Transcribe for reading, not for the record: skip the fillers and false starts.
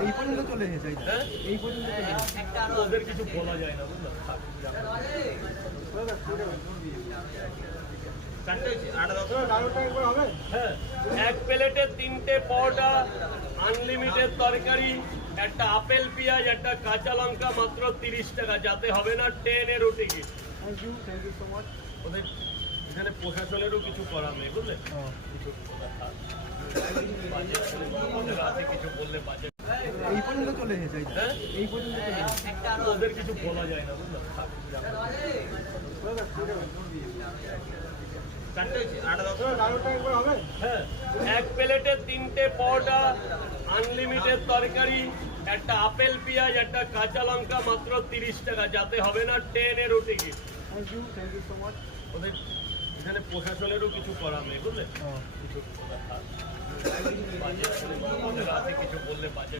এই পর্যন্ত চলে এসেছে হ্যাঁ? এই পর্যন্ত চলে এসেছে। ওদের কিছু বলা যায় না, বুঝলেন? চারটে হয়েছে? হ্যাঁ, এক প্লেটে 3টে পরোটা, আনলিমিটেড তরকারি, একটা আপেল পেঁয়াজ, একটা কাঁচা লঙ্কা, মাত্র 30 টাকা। যাতে হবে না 10 এর ticket. Thank you so much. ওদের এখানে প্রশাসনেরও কিছু করার নেই, বুঝলেন? কিছু ওদের আছে, কিছু বললে বাজে। এই পর্যন্ত চলে এসেছে হ্যাঁ? এই পর্যন্ত চলে এসেছে। ওদের কিছু বলা যায় না, বুঝলেন? চারটে হয়েছে? হ্যাঁ, এক প্লেটে 3টে পরোটা, আনলিমিটেড তরকারি, একটা আপেল পেঁয়াজ, একটা কাঁচা লঙ্কা, মাত্র 30 টাকা। যাতে হবে না 10 এর ticket. Thank you so much. ওদের এখানে প্রশাসনেরও কিছু করার নেই, বুঝলেন? কিছু বাজে, ওদের আছে, কিছু বললে বাজে।